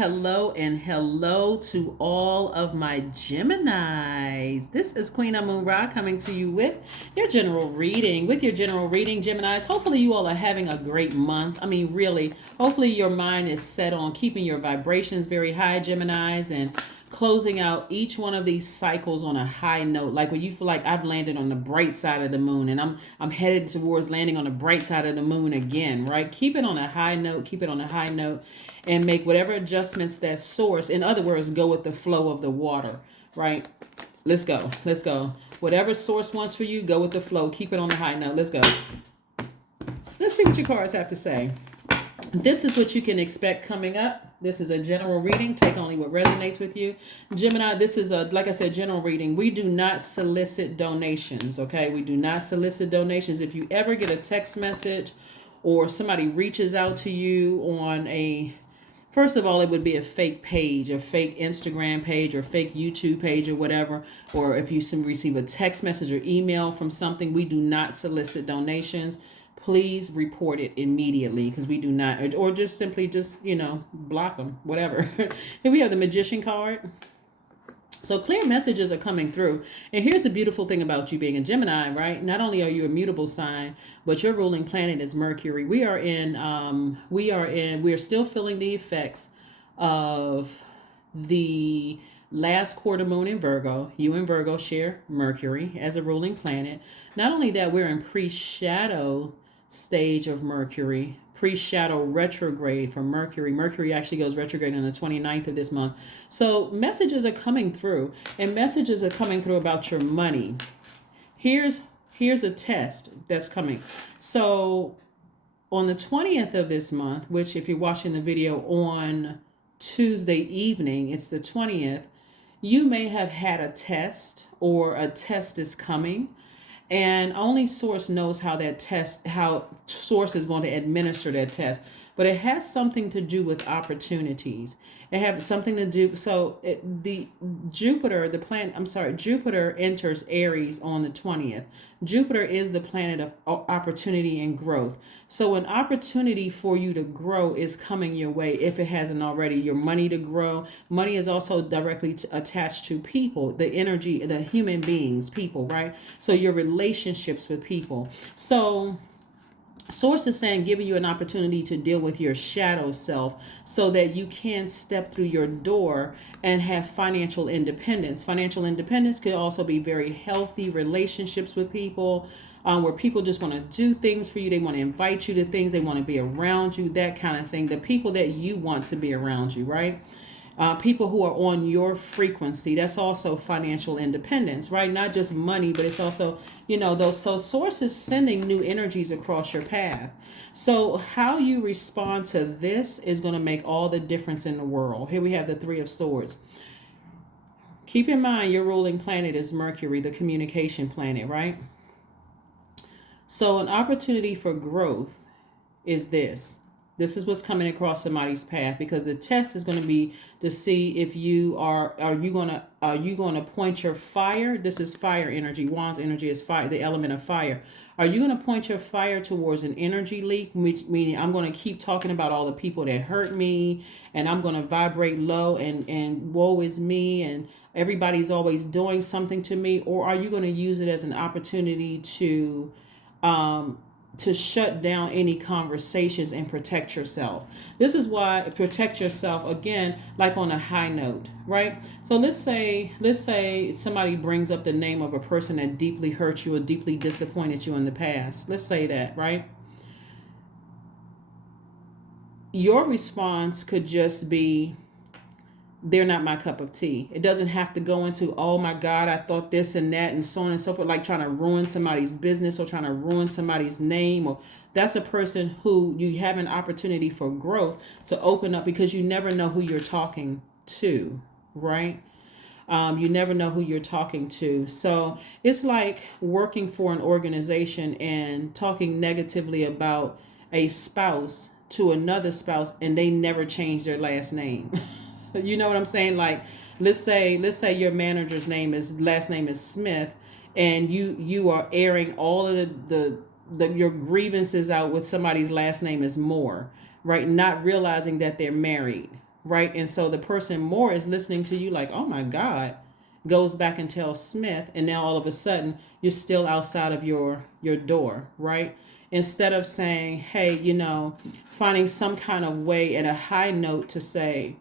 hello, and hello to all of my Geminis. This is Queen Amun Ra coming to you with your general reading. With your general reading, Geminis, hopefully you all are having a great month. I mean, really, hopefully your mind is set on keeping your vibrations very high, Geminis, and closing out each one of these cycles on a high note. Like when you feel like I've landed on the bright side of the moon and I'm headed towards landing on the bright side of the moon again, right? Keep it on a high note, keep it on a high note, and make whatever adjustments that source. In other words, go with the flow of the water, right? Let's go. Let's go. Whatever source wants for you, go with the flow. Keep it on the high note. Let's go. Let's see what your cards have to say. This is what you can expect coming up. This is a general reading. Take only what resonates with you. Gemini, this is a, like I said, general reading. We do not solicit donations, okay? We do not solicit donations. If you ever get a text message or somebody reaches out to you on a, first of all, it would be a fake page, a fake Instagram page or fake YouTube page or whatever. Or if you receive a text message or email from something, we do not solicit donations. Please report it immediately because we do not, or just simply block them, whatever. Here we have the Magician card. So clear messages are coming through. And here's the beautiful thing about you being a Gemini, right? Not only are you a mutable sign, but your ruling planet is Mercury. We are still feeling the effects of the last quarter moon in Virgo. You and Virgo share Mercury as a ruling planet. Not only that, we're in pre-shadow stage of Mercury, pre-shadow retrograde for Mercury. Mercury actually goes retrograde on the 29th of this month. So messages are coming through, and messages are coming through about your money. Here's a test that's coming. So on the 20th of this month, which if you're watching the video on Tuesday evening, it's the 20th, you may have had a test or a test is coming. And only source knows how source is going to administer that test. But it has something to do with opportunities. It has something to do. So Jupiter enters Aries on the 20th. Jupiter is the planet of opportunity and growth. So an opportunity for you to grow is coming your way if it hasn't already. Your money to grow. Money is also directly attached to people, the energy, the human beings, people, right? So your relationships with people. So Source is saying, giving you an opportunity to deal with your shadow self so that you can step through your door and have financial independence. Financial independence could also be very healthy relationships with people, where people just want to do things for you. They want to invite you to things. They want to be around you, that kind of thing. The people that you want to be around you, right? People who are on your frequency. That's also financial independence, right? Not just money, but it's also, those. So Source is sending new energies across your path. So how you respond to this is going to make all the difference in the world. Here we have the Three of Swords. Keep in mind, your ruling planet is Mercury, the communication planet, right? So an opportunity for growth is this. This is what's coming across somebody's path, because the test is going to be to see if you are you going to point your fire. This is fire energy. Wands energy is fire, the element of fire. Are you going to point your fire towards an energy leak, which meaning I'm going to keep talking about all the people that hurt me, and I'm going to vibrate low and woe is me, and everybody's always doing something to me? Or are you going to use it as an opportunity to shut down any conversations and protect yourself? This is why protect yourself, again, like on a high note, right? So let's say somebody brings up the name of a person that deeply hurt you or deeply disappointed you in the past. Let's say that, right? Your response could just be, they're not my cup of tea. It doesn't have to go into, oh my God, I thought this and that and so on and so forth, like trying to ruin somebody's business or trying to ruin somebody's name. Or that's a person who you have an opportunity for growth to open up, because you never know who you're talking to, right? You never know who you're talking to. So it's like working for an organization and talking negatively about a spouse to another spouse, and they never change their last name. You know what I'm saying? Like, let's say your manager's last name is Smith, and you are airing all of your grievances out with somebody's last name is Moore, right? Not realizing that they're married, right? And so the person more is listening to you like, oh my God, goes back and tells Smith, and now all of a sudden you're still outside of your door, right? Instead of saying, hey, finding some kind of way at a high note to say,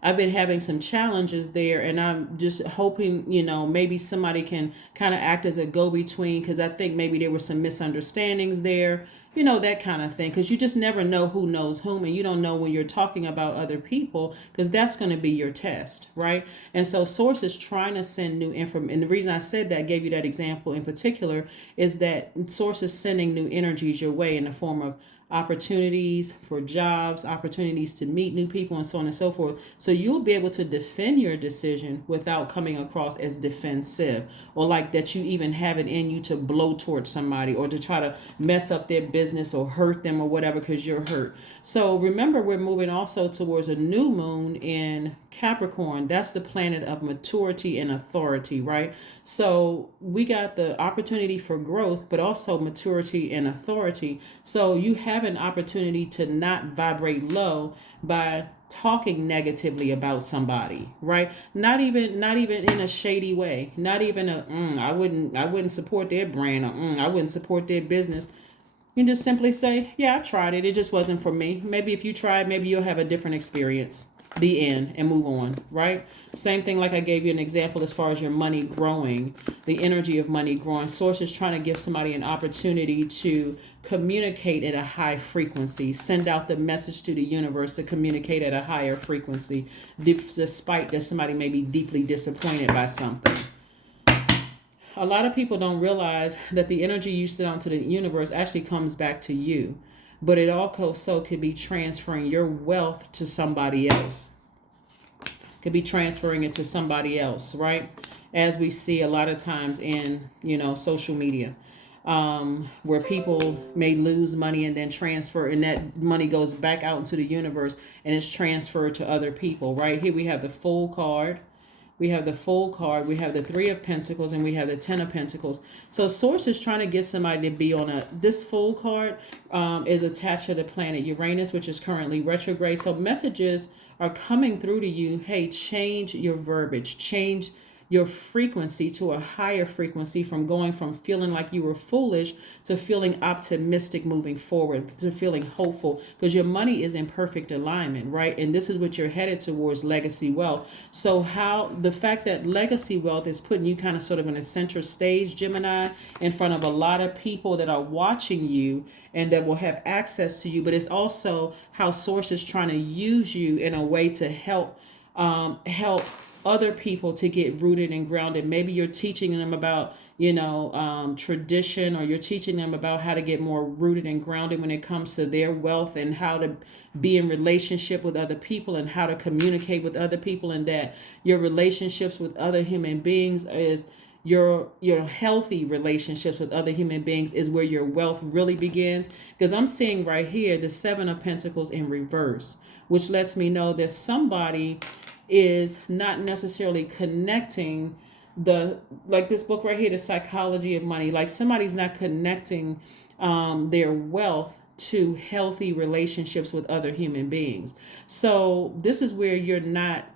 I've been having some challenges there, and I'm just hoping, maybe somebody can kind of act as a go between, because I think maybe there were some misunderstandings there, that kind of thing. Because you just never know who knows whom, and you don't know when you're talking about other people, because that's going to be your test, right? And so, Source is trying to send new information. And the reason I said that, gave you that example in particular, is that Source is sending new energies your way in the form of opportunities for jobs, opportunities to meet new people, and so on and so forth. So you'll be able to defend your decision without coming across as defensive, or like that you even have it in you to blow towards somebody or to try to mess up their business or hurt them or whatever because you're hurt. So remember, we're moving also towards a new moon in Capricorn. That's the planet of maturity and authority, right? So we got the opportunity for growth, but also maturity and authority. So you have an opportunity to not vibrate low by talking negatively about somebody, right? Not even in a shady way. Not even I wouldn't support their brand, or I wouldn't support their business. You just simply say, yeah, I tried it. It just wasn't for me. Maybe if you try it, maybe you'll have a different experience. The end, and move on, right? Same thing like I gave you an example as far as your money growing, the energy of money growing. Source is trying to give somebody an opportunity to communicate at a high frequency, send out the message to the universe to communicate at a higher frequency, despite that somebody may be deeply disappointed by something. A lot of people don't realize that the energy you send out to the universe actually comes back to you, but it also could be transferring your wealth to somebody else. Could be transferring it to somebody else, right? As we see a lot of times in, social media, where people may lose money and then transfer, and that money goes back out into the universe and it's transferred to other people, right? Here we have the Fool card. We have the Fool card, we have the Three of Pentacles, and we have the Ten of Pentacles. So Source is trying to get somebody to be on this Fool card is attached to the planet Uranus, which is currently retrograde. So messages are coming through to you. Hey, change your verbiage, change your frequency to a higher frequency, from going from feeling like you were foolish to feeling optimistic moving forward, to feeling hopeful, because your money is in perfect alignment, right? And this is what you're headed towards, legacy wealth. So how the fact that legacy wealth is putting you kind of sort of in a center stage, Gemini, in front of a lot of people that are watching you and that will have access to you, but it's also how Source is trying to use you in a way to help other people to get rooted and grounded. Maybe you're teaching them about, tradition, or you're teaching them about how to get more rooted and grounded when it comes to their wealth, and how to be in relationship with other people, and how to communicate with other people, and that your relationships with other human beings is your healthy relationships with other human beings is where your wealth really begins. Because I'm seeing right here the Seven of Pentacles in reverse, which lets me know that somebody is not necessarily connecting like this book right here, The Psychology of Money. Like somebody's not connecting their wealth to healthy relationships with other human beings. So this is where you're not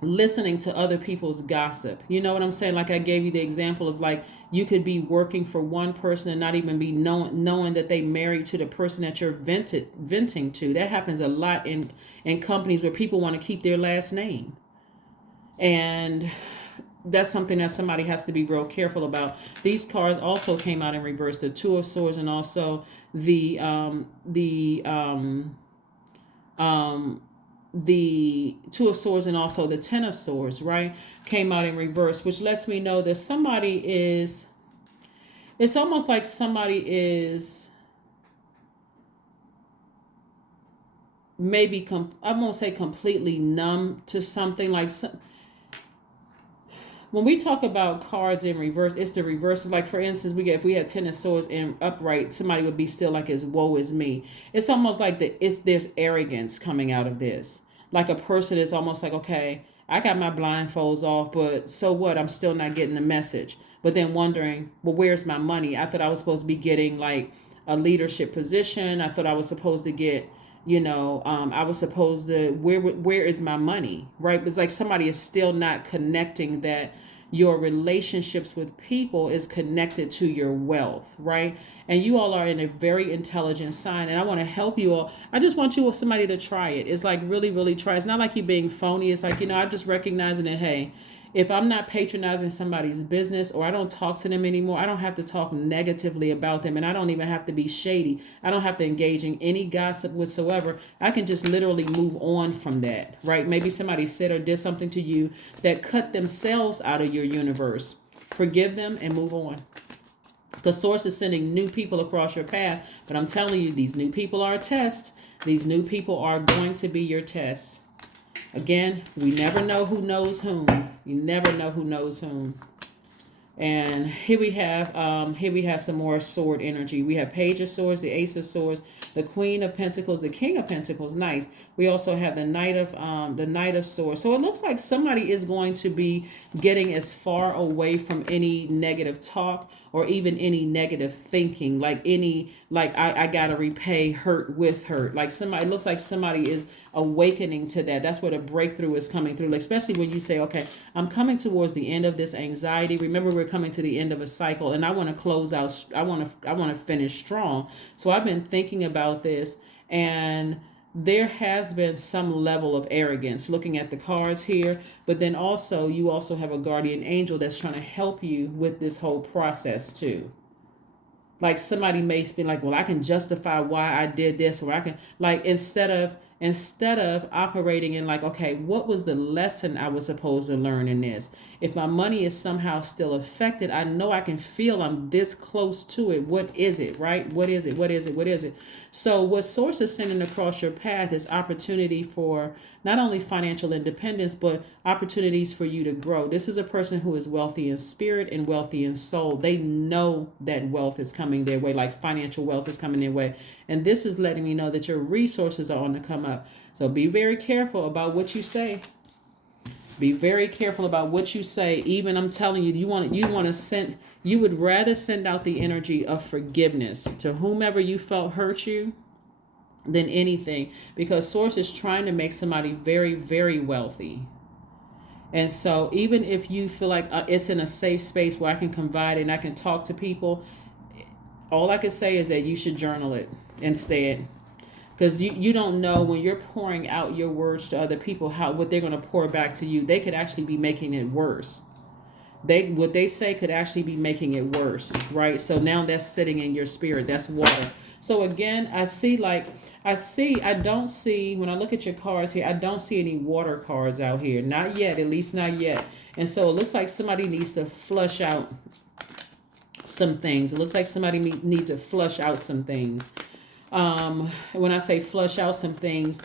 listening to other people's gossip. You know what I'm saying? Like I gave you the example of, like, you could be working for one person and not even be knowing that they married to the person that you're venting to. That happens a lot in companies where people want to keep their last name. And that's something that somebody has to be real careful about. These cards also came out in reverse, the Two of Swords, and also the Two of Swords, and also the Ten of Swords, right, came out in reverse, which lets me know that it's almost like somebody is maybe, I won't say completely numb to something. Like when we talk about cards in reverse, it's the reverse. Like, for instance, if we had Ten of Swords in upright, somebody would be still like, as woe is me. It's almost like there's arrogance coming out of this. Like a person is almost like, okay, I got my blindfolds off, but so what? I'm still not getting the message. But then wondering, well, where's my money? I thought I was supposed to be getting like a leadership position. I thought I was supposed to get I was supposed to, where is my money, right? It's like somebody is still not connecting that your relationships with people is connected to your wealth, right? And you all are in a very intelligent sign, and I want to help you all. I just want you or somebody to try it. It's like really, really try. It's not like you being phony. It's like, I'm just recognizing that, hey, if I'm not patronizing somebody's business, or I don't talk to them anymore, I don't have to talk negatively about them, and I don't even have to be shady. I don't have to engage in any gossip whatsoever. I can just literally move on from that, right? Maybe somebody said or did something to you that cut themselves out of your universe. Forgive them and move on. The source is sending new people across your path, but I'm telling you, these new people are a test. These new people are going to be your test. Again, we never know who knows whom. You never know who knows whom. And here we have some more sword energy. We have Page of Swords, the Ace of Swords, the Queen of Pentacles, the King of Pentacles. Nice. We also have the Knight of Swords. So it looks like somebody is going to be getting as far away from any negative talk or even any negative thinking, like I gotta repay hurt with hurt. Like somebody, it looks like somebody is awakening to that. That's where the breakthrough is coming through. Like, especially when you say, okay, I'm coming towards the end of this anxiety. Remember, we're coming to the end of a cycle, and I want to close out. I want to finish strong. So I've been thinking about this, and there has been some level of arrogance looking at the cards here, but then also you also have a guardian angel that's trying to help you with this whole process too. Like somebody may be like, well, I can justify why I did this, or I can, like, instead of operating in like, okay, what was the lesson I was supposed to learn in this? If my money is somehow still affected, I know I can feel I'm this close to it. What is it, right? What is it? What is it? What is it? So what source is sending across your path is opportunity for not only financial independence, but opportunities for you to grow. This is a person who is wealthy in spirit and wealthy in soul. They know that wealth is coming their way, like financial wealth is coming their way. And this is letting you know that your resources are on the come up. So be very careful about what you say. Be very careful about what you say. Even I'm telling you, you would rather send out the energy of forgiveness to whomever you felt hurt you than anything, because source is trying to make somebody very, very wealthy. And so even if you feel like it's in a safe space where I can confide and I can talk to people, all I can say is that you should journal it instead, because you don't know when you're pouring out your words to other people what they're going to pour back to you. They could actually be making it worse. What they say could actually be making it worse, right? So now that's sitting in your spirit. That's water. So again, I don't see, when I look at your cards here, I don't see any water cards out here. Not yet, at least not yet. And so it looks like somebody needs to flush out some things. It looks like somebody needs to flush out some things. When I say flush out some things,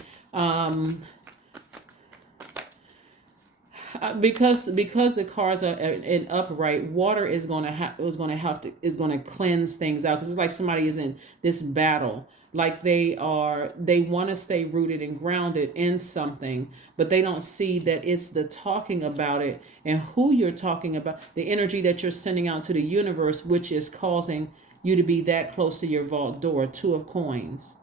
because the cards are in upright, water is going to cleanse things out, because it's like somebody is in this battle, like they want to stay rooted and grounded in something, but they don't see that it's the talking about it and who you're talking about, the energy that you're sending out to the universe, which is causing you to be that close to your vault door. Two of coins.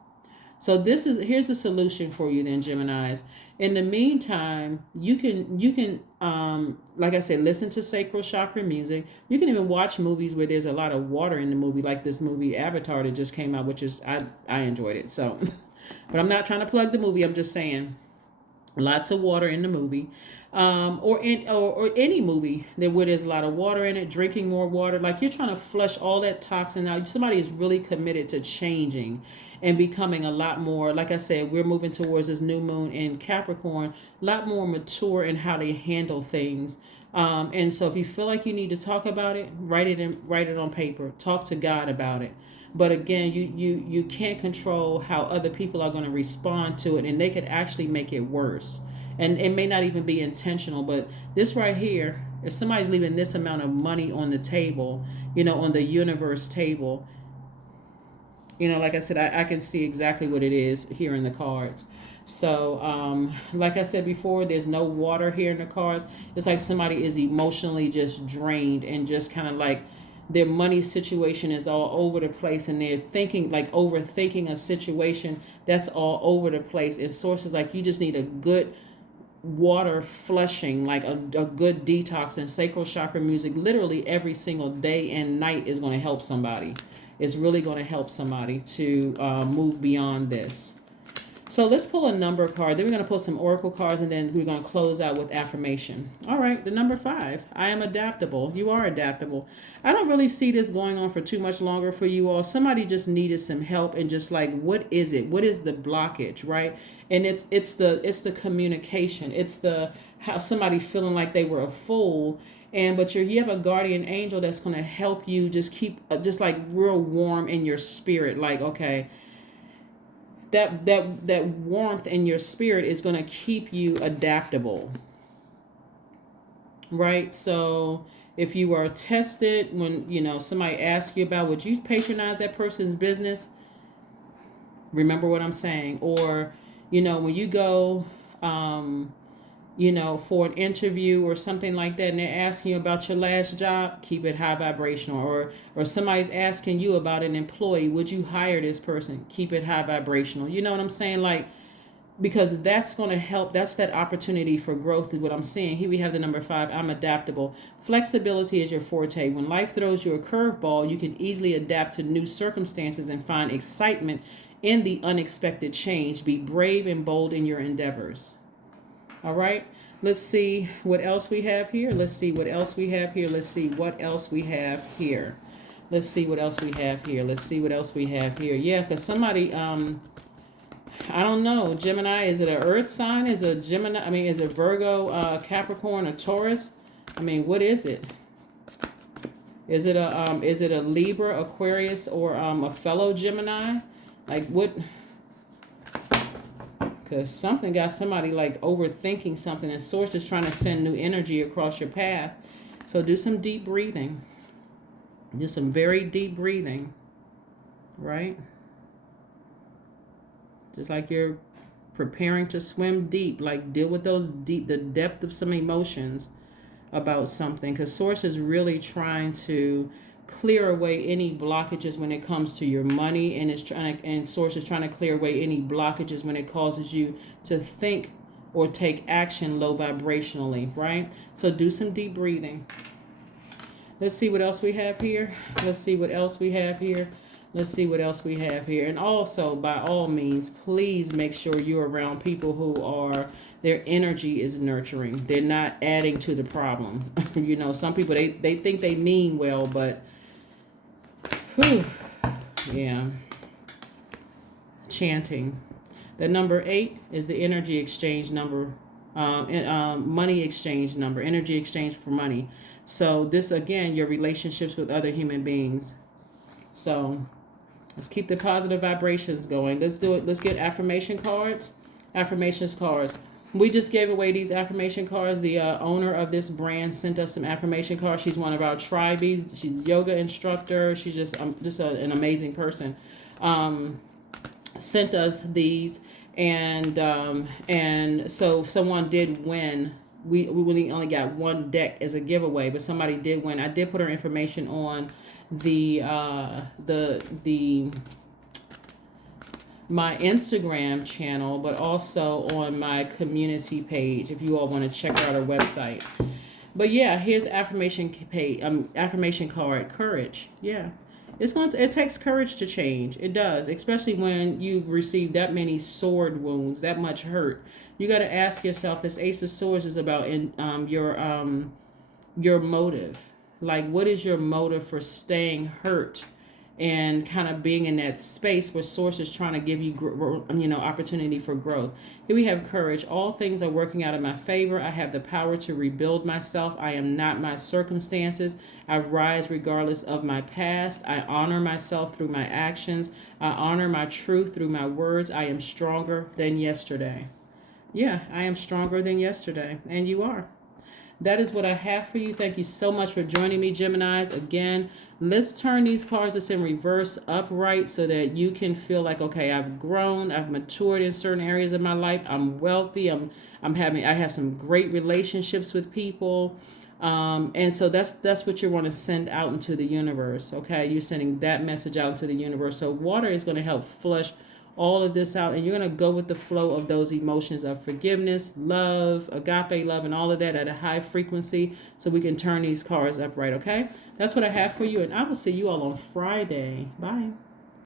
So here's a solution for you then, Geminis. In the meantime, you can like I said, listen to sacral chakra music. You can even watch movies where there's a lot of water in the movie, like this movie Avatar that just came out, which is I enjoyed it. So, but I'm not trying to plug the movie. I'm just saying, lots of water in the movie. Or any movie where there's a lot of water in it, drinking more water, like you're trying to flush all that toxin out. Somebody is really committed to changing and becoming a lot more, like I said, we're moving towards this new moon in Capricorn, a lot more mature in how they handle things. And so if you feel like you need to talk about it, write it on paper, talk to God about it. But again, you can't control how other people are going to respond to it, and they could actually make it worse. And it may not even be intentional, but this right here, if somebody's leaving this amount of money on the table, on the universe table, like I said, I can see exactly what it is here in the cards. So, like I said before, there's no water here in the cards. It's like somebody is emotionally just drained and just kind of like their money situation is all over the place, and they're thinking, like, overthinking a situation that's all over the place. And sources like, you just need a good water flushing, like a good detox, and sacral chakra music literally every single day and night is going to help somebody. It's really going to help somebody to move beyond this. So let's pull a number card. Then we're going to pull some oracle cards, and then we're going to close out with affirmation. All right, the number 5. I am adaptable. You are adaptable. I don't really see this going on for too much longer for you all. Somebody just needed some help, and just like, what is it? What is the blockage, right? And it's the communication. It's the how somebody feeling like they were a fool. And but you have a guardian angel that's going to help you just keep just like real warm in your spirit. Like, okay, that warmth in your spirit is going to keep you adaptable, right? So if you are tested, when somebody asks you about, would you patronize that person's business, remember what I'm saying. Or when you go for an interview or something like that, and they're asking you about your last job, keep it high vibrational. Or somebody's asking you about an employee, would you hire this person? Keep it high vibrational. You know what I'm saying? Like, because that's going to help. That's that opportunity for growth is what I'm seeing. Here we have the number 5. I'm adaptable. Flexibility is your forte. When life throws you a curveball, you can easily adapt to new circumstances and find excitement in the unexpected change. Be brave and bold in your endeavors. All right, let's see what else we have here. Let's see what else we have here. Let's see what else we have here. Let's see what else we have here. Let's see what else we have here. Yeah, because somebody, I don't know, Gemini, is it an earth sign? Is it Gemini? I mean, is it Virgo, Capricorn, or Taurus? I mean, what is it? Is it a Libra, Aquarius, or a fellow Gemini? Like, what? Because something got somebody like overthinking something, and source is trying to send new energy across your path. So do some deep breathing. Do some very deep breathing, right? Just like you're preparing to swim deep, like deal with the depth of some emotions about something, because source is really trying to clear away any blockages when it comes to your money, and source is trying to clear away any blockages when it causes you to think or take action low vibrationally, right? So do some deep breathing. Let's see what else we have here. Let's see what else we have here. Let's see what else we have here. And also, by all means, please make sure you're around people who are, their energy is nurturing. They're not adding to the problem. Some people, they think they mean well, but whew, yeah. Chanting. The number 8 is the energy exchange number, money exchange number, energy exchange for money. So this, again, your relationships with other human beings. So let's keep the positive vibrations going. Let's do it. Let's get affirmation cards. Affirmations cards. We just gave away these affirmation cards. The owner of this brand sent us some affirmation cards. She's one of our tribees. She's a yoga instructor. She's just an amazing person. Sent us these, and so someone did win. We really only got one deck as a giveaway, but somebody did win. I did put her information on the my Instagram channel, but also on my community page if you all want to check out our website. But yeah, here's affirmation page, affirmation card. Courage. Yeah, it takes courage to change. It does, especially when you've received that many sword wounds, that much hurt. You got to ask yourself. This Ace of Swords is about your motive. Like, what is your motive for staying hurt and kind of being in that space where source is trying to give you, opportunity for growth? Here we have courage. All things are working out in my favor. I have the power to rebuild myself. I am not my circumstances. I rise regardless of my past. I honor myself through my actions. I honor my truth through my words. I am stronger than yesterday. Yeah, I am stronger than yesterday. And you are. That is what I have for you. Thank you so much for joining me, Geminis. Again, let's turn these cards that's in reverse upright so that you can feel like, okay, I've grown, I've matured in certain areas of my life. I'm wealthy. I have some great relationships with people. And so that's what you want to send out into the universe. Okay, you're sending that message out into the universe. So water is going to help flush all of this out, and you're going to go with the flow of those emotions of forgiveness, love, agape love, and all of that at a high frequency, so we can turn these cards upright. Okay, that's what I have for you, and I will see you all on Friday. Bye.